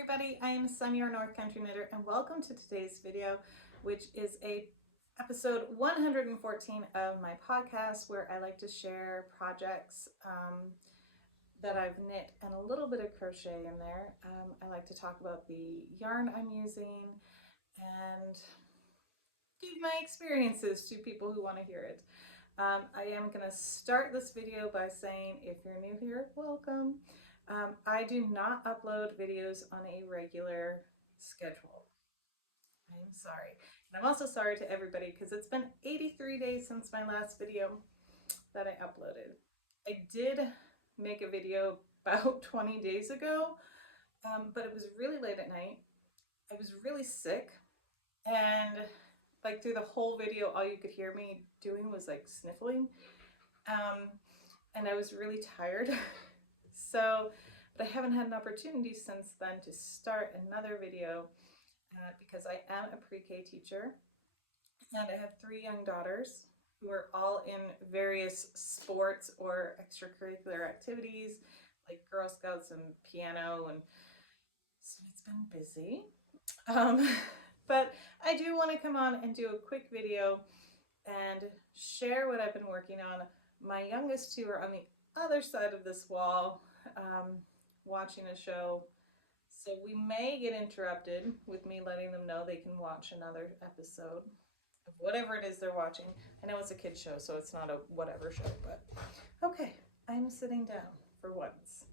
everybody, I am Sunny, your North Country Knitter, and welcome to today's video, which is episode 114 of my podcast, where I like to share projects that I've knit and a little bit of crochet in there. I like to talk about the yarn I'm using and give my experiences to people who want to hear it. I am going to start this video by saying, if you're new here, welcome. I do not upload videos on a regular schedule. I am sorry. And I'm also sorry to everybody because it's been 83 days since my last video that I uploaded. I did make a video about 20 days ago, but it was really late at night. I was really sick, and like through the whole video, all you could hear me doing was like sniffling. And I was really tired. But I haven't had an opportunity since then to start another video because I am a pre-K teacher and I have 3 young daughters who are all in various sports or extracurricular activities like Girl Scouts and piano, and so it's been busy. But I do want to come on and do a quick video and share what I've been working on. My youngest 2 are on the other side of this wall watching a show, so we may get interrupted with me letting them know they can watch another episode of whatever it is they're watching. I know it's a kid's show, so it's not a whatever show, but okay, I'm sitting down for once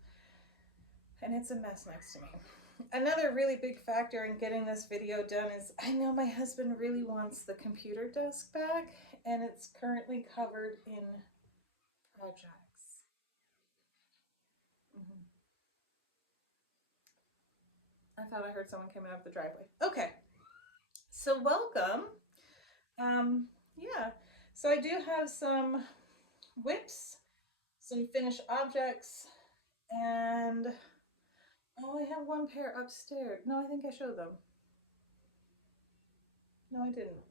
and it's a mess next to me. Another really big factor in getting this video done is I know my husband really wants the computer desk back, and it's currently covered in projects. I thought I heard someone coming up the driveway. Okay, so welcome. Yeah, so I do have some whips, some finished objects, and oh, I have 1 pair upstairs. No, I think I showed them. No, I didn't.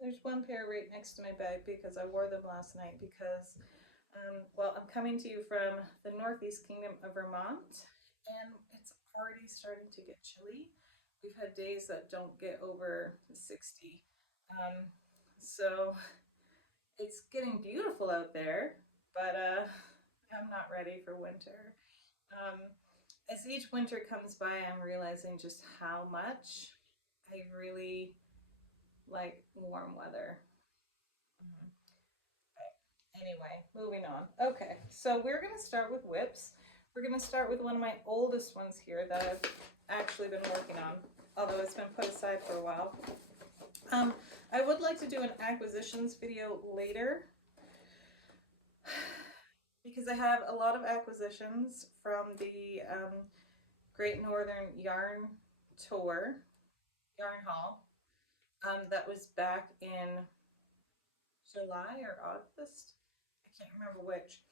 There's 1 pair right next to my bed because I wore them last night because, well, I'm coming to you from the Northeast Kingdom of Vermont, and it's already starting to get chilly. We've had days that don't get over 60. So it's getting beautiful out there, but I'm not ready for winter. As each winter comes by, I'm realizing just how much I really like warm weather. Anyway, moving on. Okay, so we're going to start with whips. We're going to start with one of my oldest ones here that I've actually been working on, although it's been put aside for a while. I would like to do an acquisitions video later because I have a lot of acquisitions from the Great Northern Yarn Tour, Yarn Haul, that was back in July or August. I can't remember which.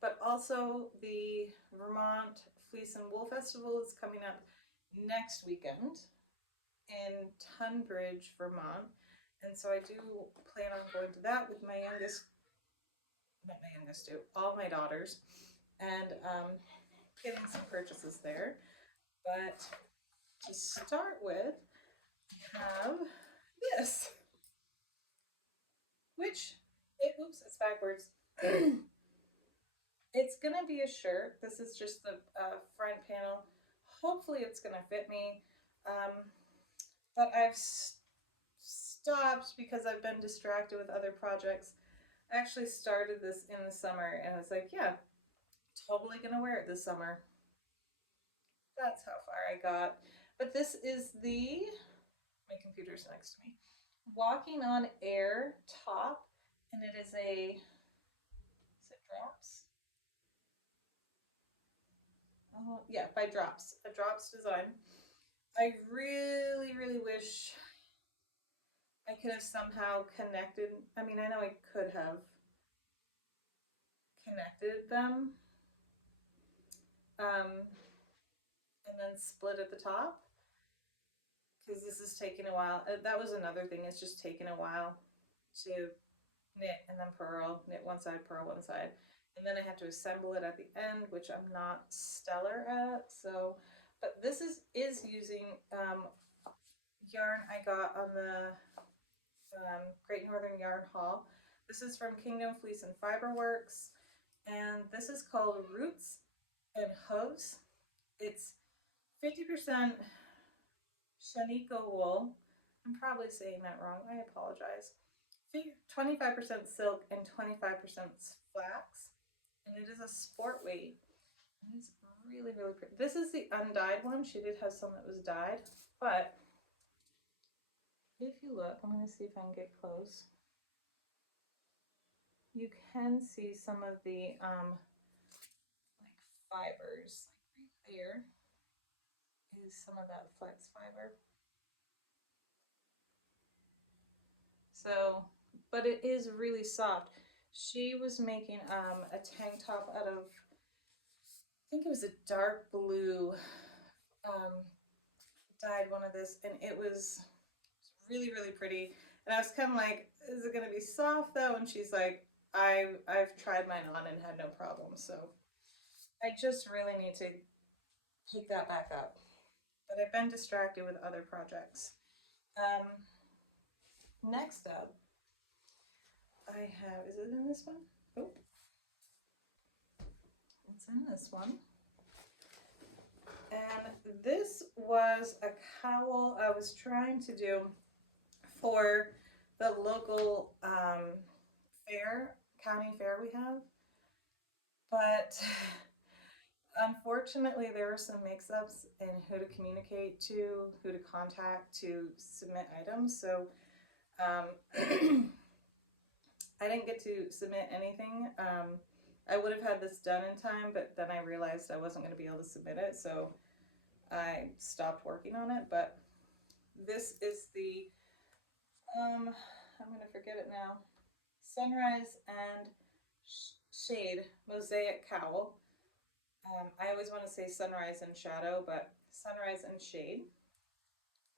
But also the Vermont Fleece and Wool Festival is coming up next weekend in Tunbridge, Vermont. And so I do plan on going to that with my youngest, not my youngest 2, all my daughters, and getting some purchases there. But to start with, I have this, which, oops, it's backwards. It's gonna be a shirt. This is just the front panel. Hopefully it's gonna fit me, but I've stopped because I've been distracted with other projects. I actually started this in the summer and I was like, yeah, totally gonna wear it this summer. That's how far I got. But this is my computer's next to me, Walking on Air top, and it is it Drops? Yeah, by Drops, a Drops design. I really, really wish I could have somehow connected. I mean, I know I could have connected them and then split at the top, because this is taking a while. That was another thing, it's just taking a while to knit and then purl, knit one side, purl one side. And then I have to assemble it at the end, which I'm not stellar at. that. So, but this is using yarn I got on the Great Northern Yarn Haul. This is from Kingdom Fleece and Fiber Works, and this is called Roots and Hooves. It's 50% Shaniko wool. I'm probably saying that wrong. I apologize. 25% silk and 25% flax, and it is a sport weight. And it's really, really pretty. This is the undyed one. She did have some that was dyed, but if you look, I'm going to see if I can get close. You can see some of the like fibers. Like right there is some of that flex fiber. So, but it is really soft. She was making a tank top out of, I think it was a dark blue dyed one of this, and it was really, really pretty. And I was kind of like, is it going to be soft though? And she's like, I've tried mine on and had no problem. So I just really need to pick that back up. But I've been distracted with other projects. Next up, I have, is it in this one? Oh, it's in this one. And this was a cowl I was trying to do for the local fair, county fair we have. But unfortunately, there were some mix-ups in who to communicate to, who to contact to submit items. So I didn't get to submit anything. I would have had this done in time, but then I realized I wasn't going to be able to submit it, so I stopped working on it. But this is the, I'm going to forget it now, Sunrise and Shade Mosaic Cowl. I always want to say Sunrise and Shadow, but Sunrise and Shade.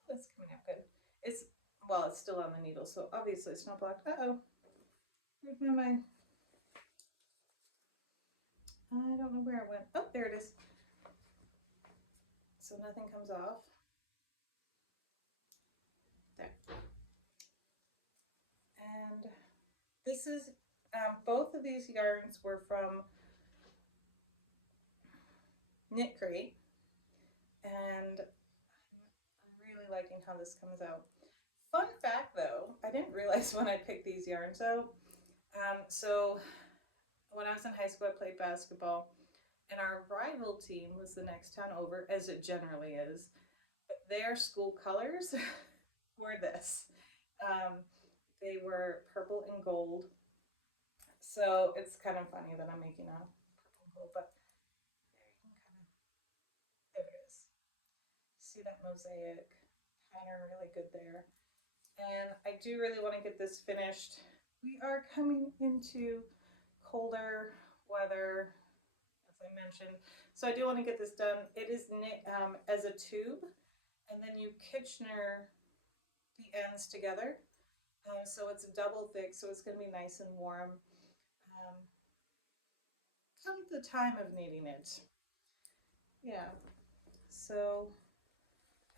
That's coming out good. It's, well, it's still on the needle, so obviously it's not blocked. Uh-oh. Where's my mind? I don't know where it went. Oh, there it is. So nothing comes off. There. And this is, both of these yarns were from Knit Crate. And I'm really liking how this comes out. Fun fact though, I didn't realize when I picked these yarns out. So when I was in high school, I played basketball, and our rival team was the next town over, as it generally is. But their school colors were this. They were purple and gold. So it's kind of funny that I'm making a purple and gold, but there you can kind of, there it is. See that mosaic pattern really good there. And I do really want to get this finished. We are coming into colder weather, as I mentioned. So I do want to get this done. It is knit as a tube, and then you Kitchener the ends together. So it's double thick, so it's going to be nice and warm. Come the time of needing it. Yeah. So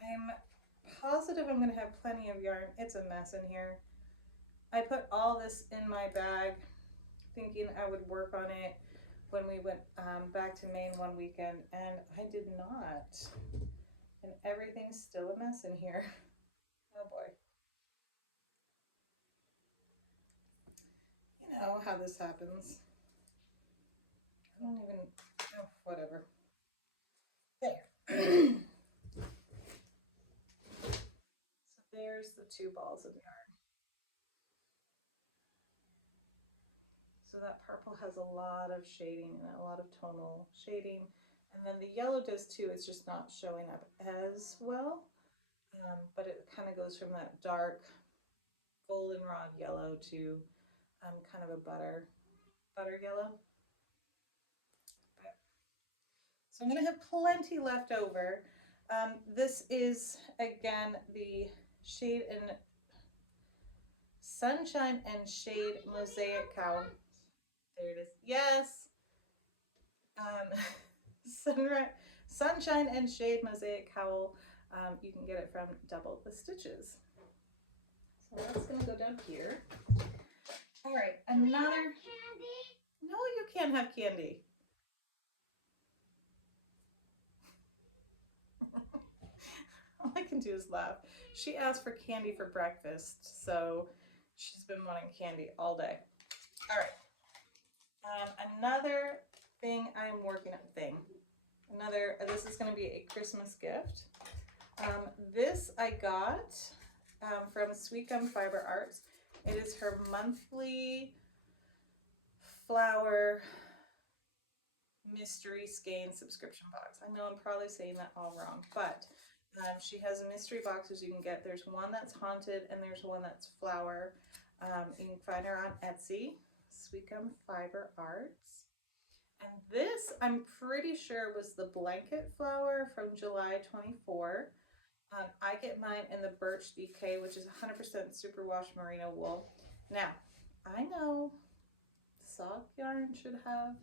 I'm positive I'm going to have plenty of yarn. It's a mess in here. I put all this in my bag thinking I would work on it when we went back to Maine one weekend, and I did not. And everything's still a mess in here. Oh boy. You know how this happens. I don't even, oh, whatever. There. So there's the two balls of yarn. So that purple has a lot of shading and a lot of tonal shading. And then the yellow does too, it's just not showing up as well. But it kind of goes from that dark goldenrod yellow to kind of a butter yellow. So I'm going to have plenty left over. This is, again, the Shade and Sunshine and Shade Mosaic Cowl. There it is. Yes! Sunshine and Shade Mosaic Cowl. You can get it from Double the Stitches. So that's gonna go down here. All right, another. No, you can't have candy. All I can do is laugh. She asked for candy for breakfast, so she's been wanting candy all day. All right. Another thing I'm working on. This is going to be a Christmas gift. This I got from Sweet Gum Fiber Arts. It is her monthly flower mystery skein subscription box. I know I'm probably saying that all wrong, but she has a mystery boxes you can get. There's one that's haunted and there's one that's flower. You can find her on Etsy, Sweet Gum Fiber Arts. And this, I'm pretty sure, was the blanket flower from July 24. I get mine in the Birch DK, which is 100% superwash merino wool. Now, I know sock yarn should have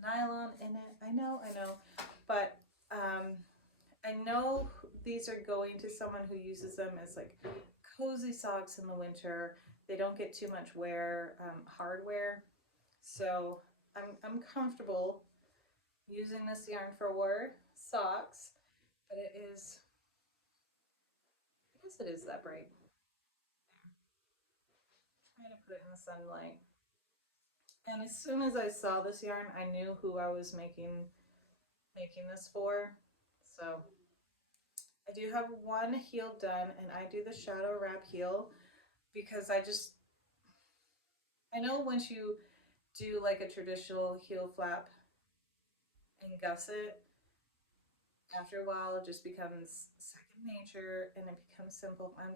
nylon in it. I know, but I know these are going to someone who uses them as like cozy socks in the winter. They don't get too much wear, hardware. So I'm comfortable using this yarn for war socks, but it is, I guess it is that bright. I'm trying to put it in the sunlight. And as soon as I saw this yarn, I knew who I was making this for. So I do have one heel done, and I do the shadow wrap heel because I know once you do like a traditional heel flap and gusset, after a while it just becomes second nature and it becomes simple. I'm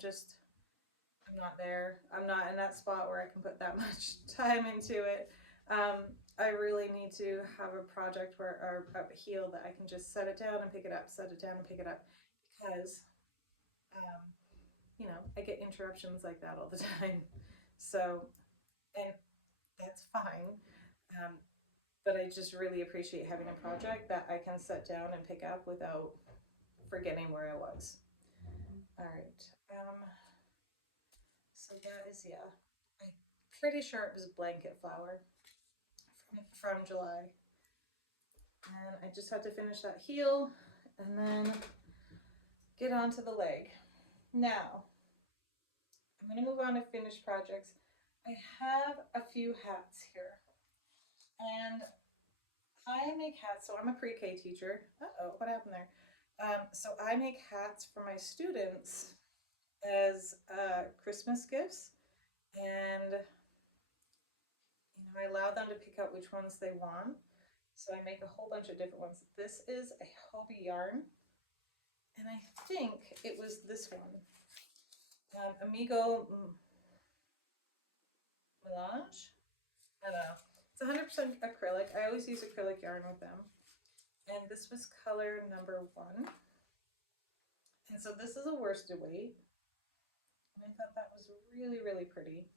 not there. I'm not in that spot where I can put that much time into it. I really need to have a project or a heel that I can just set it down and pick it up, set it down and pick it up, because you know, I get interruptions like that all the time. So, and that's fine. But I just really appreciate having a project that I can set down and pick up without forgetting where I was. All right. So that is, yeah, I'm pretty sure it was blanket flower from July. And I just have to finish that heel and then get onto the leg. Now, I'm going to move on to finished projects. I have a few hats here. And I make hats, so I'm a pre-K teacher. Uh-oh, what happened there? So I make hats for my students as Christmas gifts, and you know, I allow them to pick out which ones they want. So I make a whole bunch of different ones. This is a Hobbii yarn, and I think it was this one, Amigo Melange. I don't know. It's 100% acrylic. I always use acrylic yarn with them. And this was color number 1. And so this is a worsted weight. And I thought that was really, really pretty.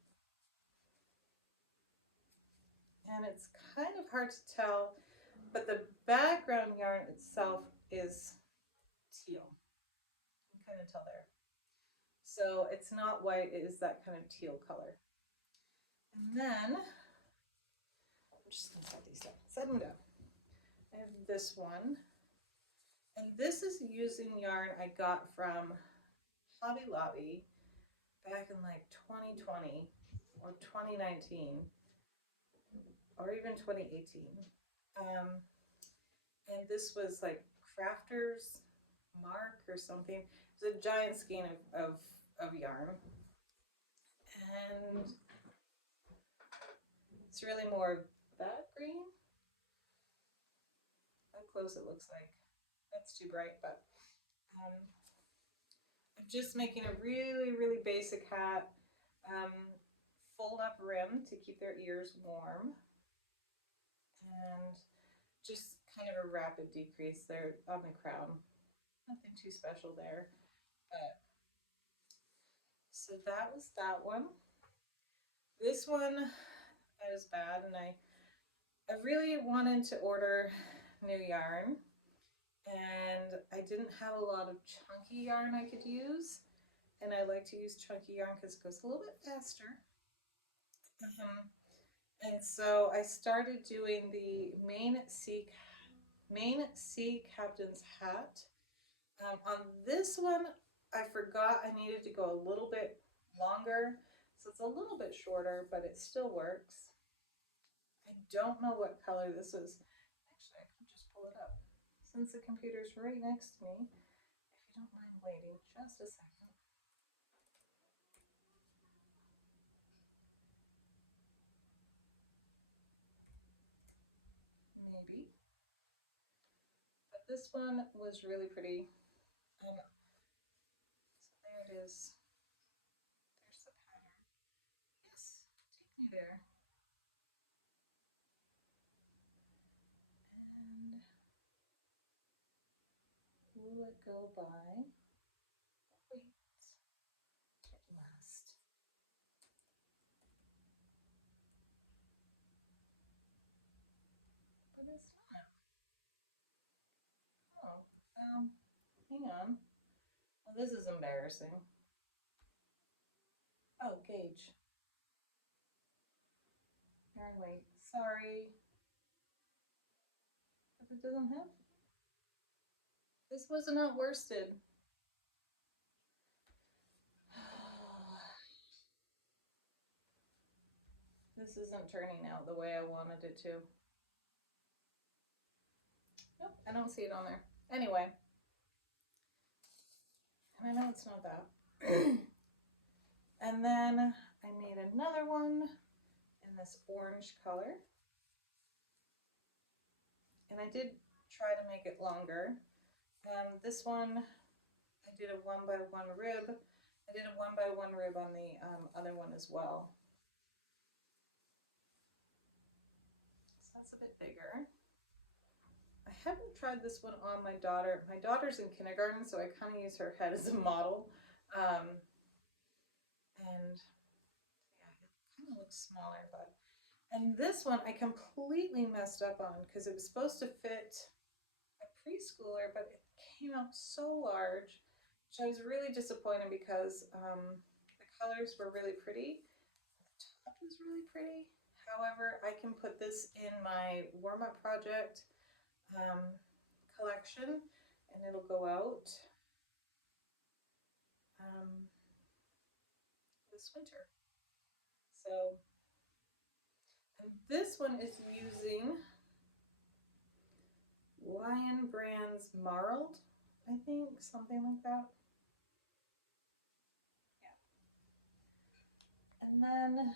And it's kind of hard to tell, but the background yarn itself is teal. You can kind of tell there. So it's not white, it is that kind of teal color. And then, I'm just gonna set these down, set them down. I have this one, and this is using yarn I got from Hobby Lobby back in like 2020 or 2019 or even 2018. And this was like Crafter's Mark or something. It's a giant skein of yarn. And it's really more of that green. How close it looks like. That's too bright, but I'm just making a really, really basic hat. Fold up rim to keep their ears warm. And just kind of a rapid decrease there on the crown. Nothing too special there. But so that was that one. This one is bad, and I really wanted to order new yarn, didn't have a lot of chunky yarn I could use, and I like to use chunky yarn because it goes a little bit faster. And so I started doing the Maine Sea Captain's hat. On this one, I forgot I needed to go a little bit longer, so it's a little bit shorter, but it still works. I don't know what color this is. Actually, I can just pull it up since the computer's right next to me. If you don't mind waiting just a second. Maybe. But this one was really pretty. So there it is. There's the pattern. Yes, take me there. And will it go by? Wait, at last. But it's not. Oh, hang on. Well, this is embarrassing. Oh, gauge. Yarn weight. Sorry. But it doesn't have. This was not worsted. This isn't turning out the way I wanted it to. Nope, I don't see it on there. Anyway. And I know it's not that. And then I made another one in this orange color. And I did try to make it longer. This one, I did a 1x1 rib. I did a 1x1 rib on the other one as well. So that's a bit bigger. I haven't tried this one on my daughter. My daughter's in kindergarten, so I kind of use her head as a model. And yeah, it kind of looks smaller, but. And this one I completely messed up on because it was supposed to fit a preschooler, but it came out so large, which I was really disappointed because the colors were really pretty. The top was really pretty. However, I can put this in my warm-up project collection and it'll go out this winter. So, and this one is using Lion Brands Marled, I think, something like that. Yeah. And then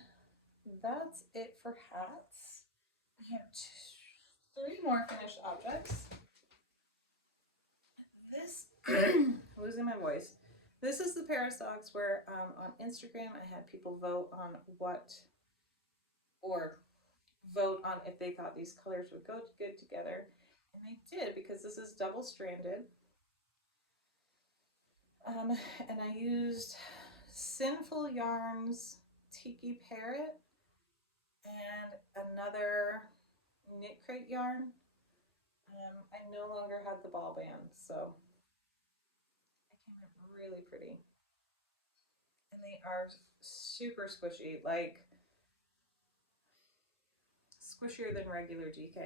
that's it for hats. I have 3 more finished objects. This, losing my voice. This is the pair of socks where on Instagram I had people vote on vote on if they thought these colors would go good together. And they did because this is double stranded. And I used Sinful Yarns Tiki Parrot and another Knit Crate yarn. I no longer had the ball band, so it came out really pretty. And they are super squishy, like squishier than regular DK.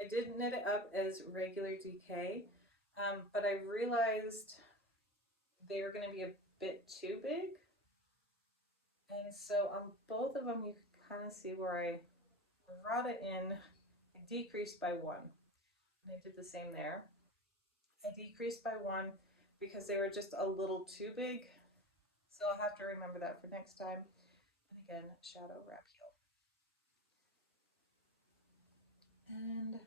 I did knit it up as regular DK, but I realized they were going to be a bit too big. And so on both of them, you can kind of see where I brought it in. I decreased by 1. And I did the same there. I decreased by 1 because they were just a little too big. So I'll have to remember that for next time. And again, Shadow Wrap Heel. And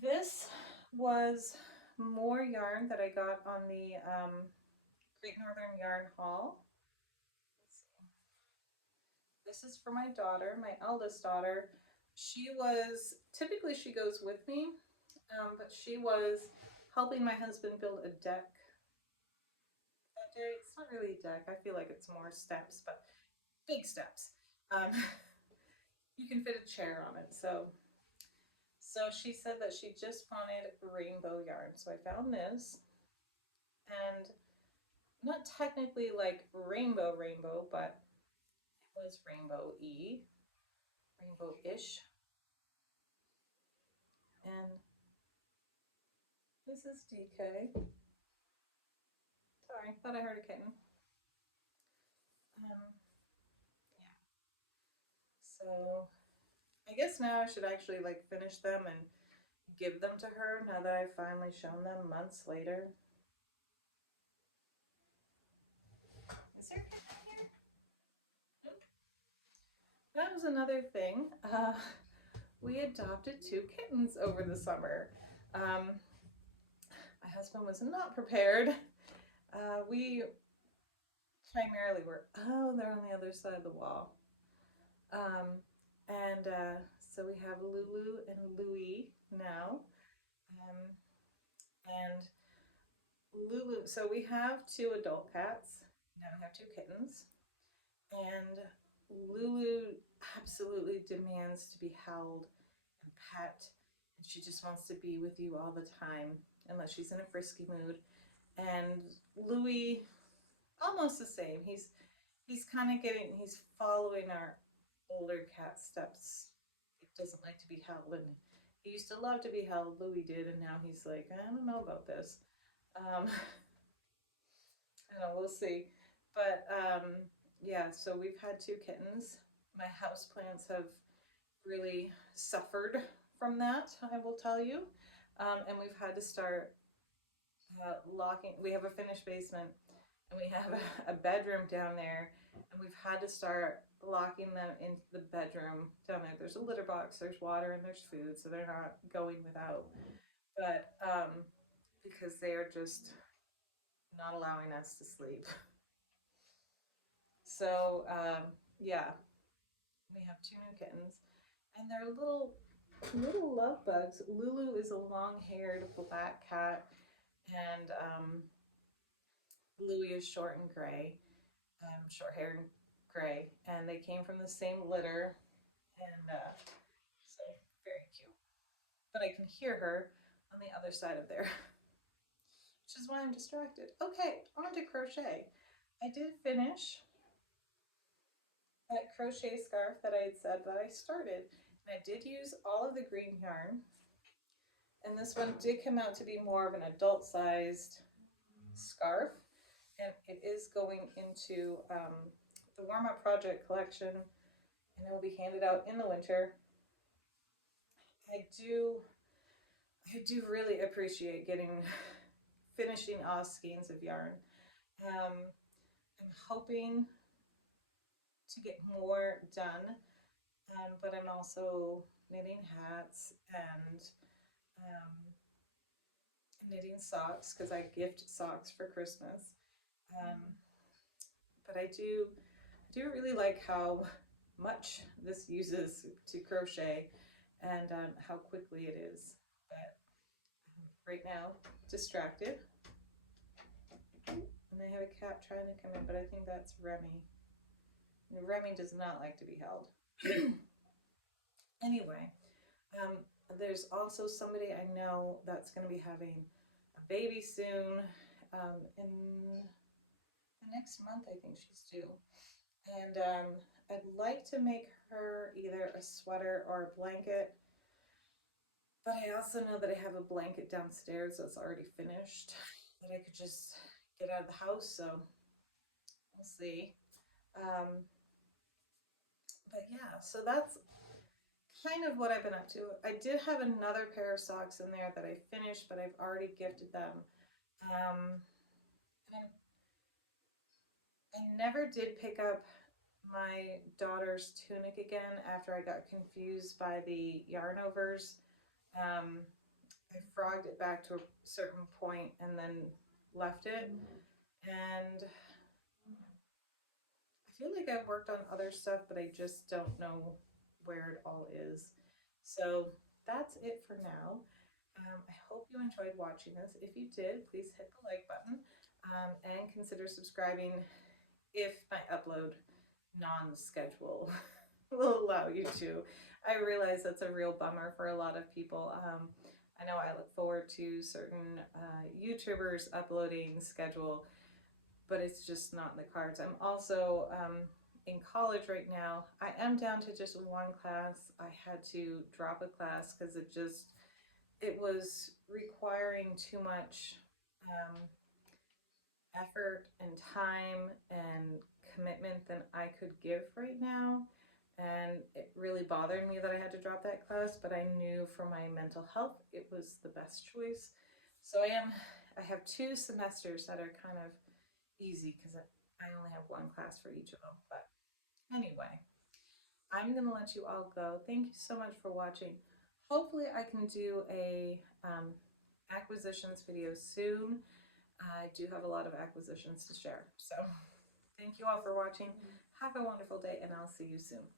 this was more yarn that I got on the Great Northern Yarn Haul. Let's see. This is for my daughter, my eldest daughter. Typically she goes with me, but she was helping my husband build a deck that day. It's not really a deck, I feel like it's more steps, but big steps. You can fit a chair on it, so So she said that she just wanted rainbow yarn. So I found this, and not technically like rainbow, but it was rainbow-y, rainbow-ish. And this is DK. Sorry, thought I heard a kitten. Yeah. So I guess now I should actually like finish them and give them to her now that I've finally shown them months later. Is there a kitten here? Nope. That was another thing. We adopted 2 kittens over the summer. My husband was not prepared. We primarily were, oh, they're on the other side of the wall. And so we have Lulu and Louie now. And Lulu, so we have 2 adult cats. Now we have 2 kittens. And Lulu absolutely demands to be held and pet. And she just wants to be with you all the time, unless she's in a frisky mood. And Louie, almost the same. He's kind of he's following our older cat steps. He doesn't like to be held, and he used to love to be held. Louie did, and now he's like, I don't know about this. I don't know, we'll see. But yeah, so we've had 2 kittens. My houseplants have really suffered from that, I will tell you. And we've had to start locking. We have a finished basement, and we have a bedroom down there, and we've had to start locking them into the bedroom down there. There's a litter box, there's water, and there's food, so they're not going without. But because they are just not allowing us to sleep. So yeah, we have 2 new kittens, and they're little love bugs. Lulu is a long-haired black cat, and Louie is short and gray, short hair and gray, and they came from the same litter, and so very cute. But I can hear her on the other side of there, which is why I'm distracted. Okay, on to crochet. I did finish that crochet scarf that I had said that I started, and I did use all of the green yarn, and this one did come out to be more of an adult sized scarf, and it is going into the Warm Up Project collection, and it will be handed out in the winter. I do really appreciate finishing off skeins of yarn. I'm hoping to get more done, but I'm also knitting hats and knitting socks because I gift socks for Christmas. But I do really like how much this uses to crochet and how quickly it is. But right now, distracted. And I have a cat trying to come in, but I think that's Remy. Remy does not like to be held. Anyway, there's also somebody I know that's going to be having a baby soon. In the next month, I think she's due. And I'd like to make her either a sweater or a blanket. But I also know that I have a blanket downstairs that's already finished that I could just get out of the house, so we'll see. But yeah, so that's kind of what I've been up to. I did have another pair of socks in there that I finished, but I've already gifted them. And I never did pick up my daughter's tunic again after I got confused by the yarn overs. I frogged it back to a certain point and then left it. And I feel like I've worked on other stuff, but I just don't know where it all is. So that's it for now. I hope you enjoyed watching this. If you did, please hit the like button and consider subscribing if my upload non-schedule will allow you to. I realize that's a real bummer for a lot of people. I know I look forward to certain YouTubers uploading schedule, but it's just not in the cards. I'm also in college right now. I am down to just one class. I had to drop a class because it was requiring too much um, effort and time and commitment than I could give right now. And it really bothered me that I had to drop that class, but I knew for my mental health it was the best choice. So I have 2 semesters that are kind of easy because I only have one class for each of them. But anyway, I'm going to let you all go. Thank you so much for watching. Hopefully I can do a acquisitions video soon. I do have a lot of acquisitions to share. So thank you all for watching. Have a wonderful day, and I'll see you soon.